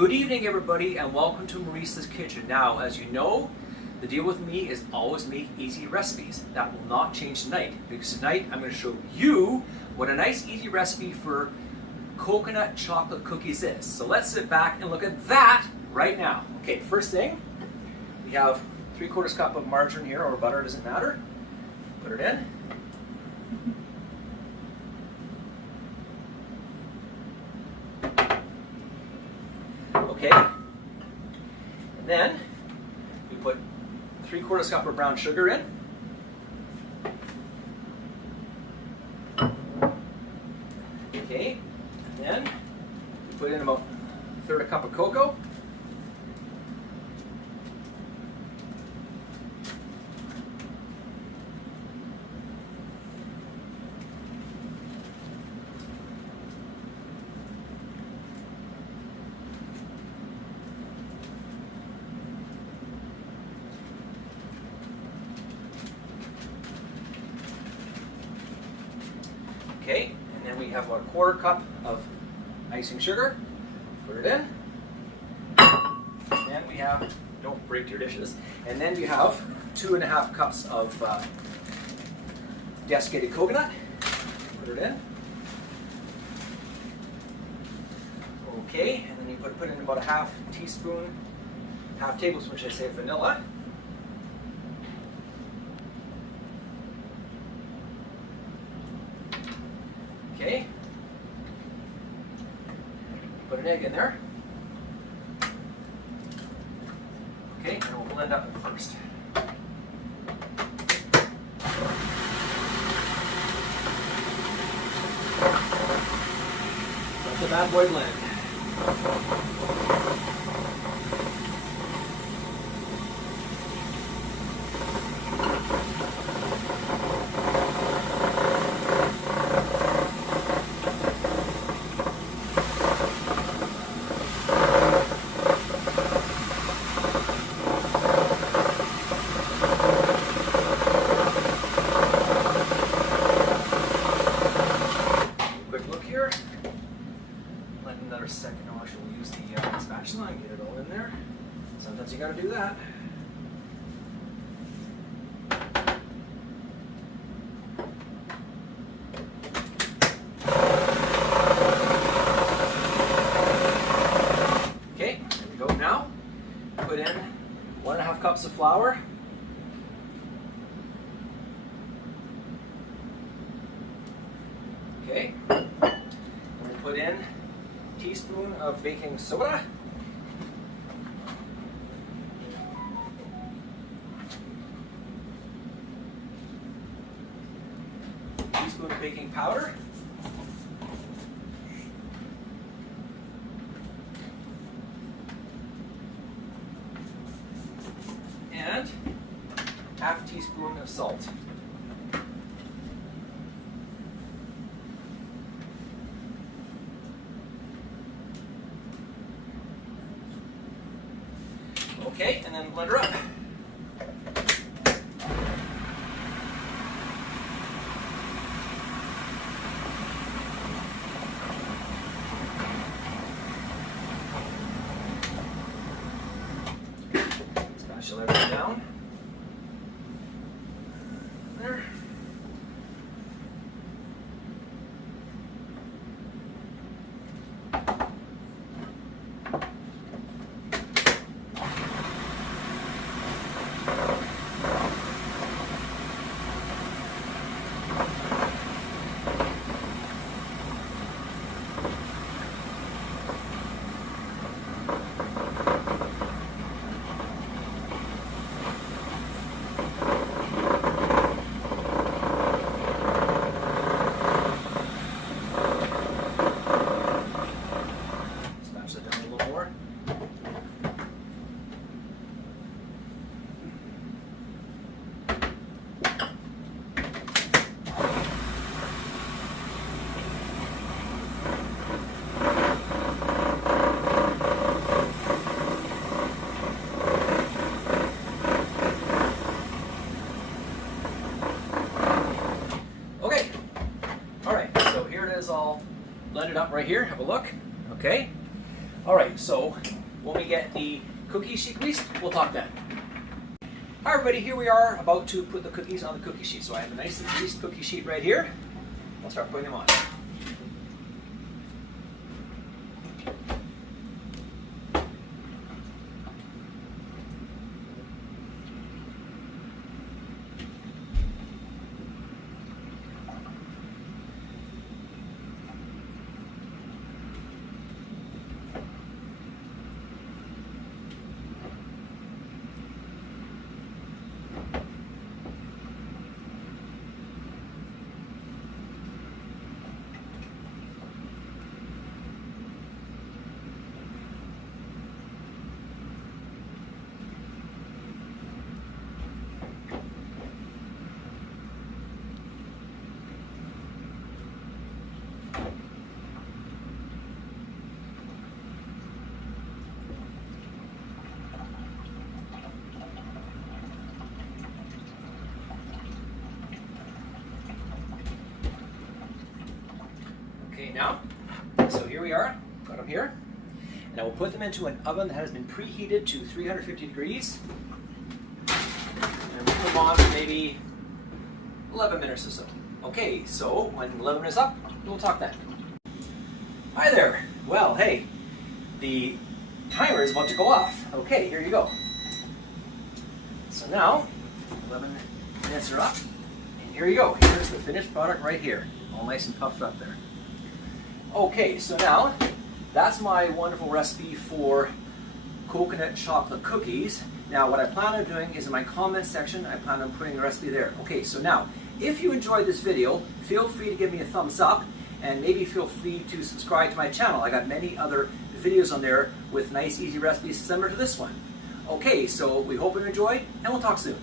Good evening, everybody, and welcome to Maurice's Kitchen. Now, as you know, the deal with me is always make easy recipes. That will not change tonight, because tonight I'm going to show you what a nice easy recipe for coconut chocolate cookies is. So let's sit back and look at that right now. Okay, first thing, we have 3/4 cup of margarine here, or butter, doesn't matter. Put it in. Okay, and then we put 3/4 cup of brown sugar in. Okay, and then we put in about 1/3 cup of cocoa. Okay, and then we have about 1/4 cup of icing sugar. Put it in. And we have, don't break your dishes. And then you have 2.5 cups of desiccated coconut. Put it in. Okay, and then you put in about a half tablespoon, should I say, of vanilla. Okay, put an egg in there. Okay, and we'll blend up it first. Let the bad boy blend. Another second, I'll actually use the spatula and get it all in there. Sometimes you gotta do that. Okay, there we go. Now, put in 1.5 cups of flour. Okay, and we'll put in teaspoon of baking soda. Teaspoon of baking powder. And half teaspoon of salt. Okay, and then blend her up. Spatula everything down. There. blend it up right here. Have a look. Okay. All right. right, so when we get the cookie sheet greased, we'll talk then. Hi everybody, here we are about to put the cookies on the cookie sheet. So I have a nice greased cookie sheet right here. I'll start putting them on. Okay, now, so here we are, got them here. Now we'll put them into an oven that has been preheated to 350 degrees. And we'll put them on for maybe 11 minutes or so. Okay, so when 11 minutes up, we'll talk then. Hi there. Well, hey, the timer is about to go off. Okay, here you go. So now, 11 minutes are up, and here you go. Here's the finished product right here, all nice and puffed up there. Okay, so now, that's my wonderful recipe for coconut chocolate cookies. Now, what I plan on doing is in my comments section, I plan on putting the recipe there. Okay, so now, if you enjoyed this video, feel free to give me a thumbs up, and maybe feel free to subscribe to my channel. I got many other videos on there with nice, easy recipes similar to this one. Okay, so we hope you enjoyed, and we'll talk soon.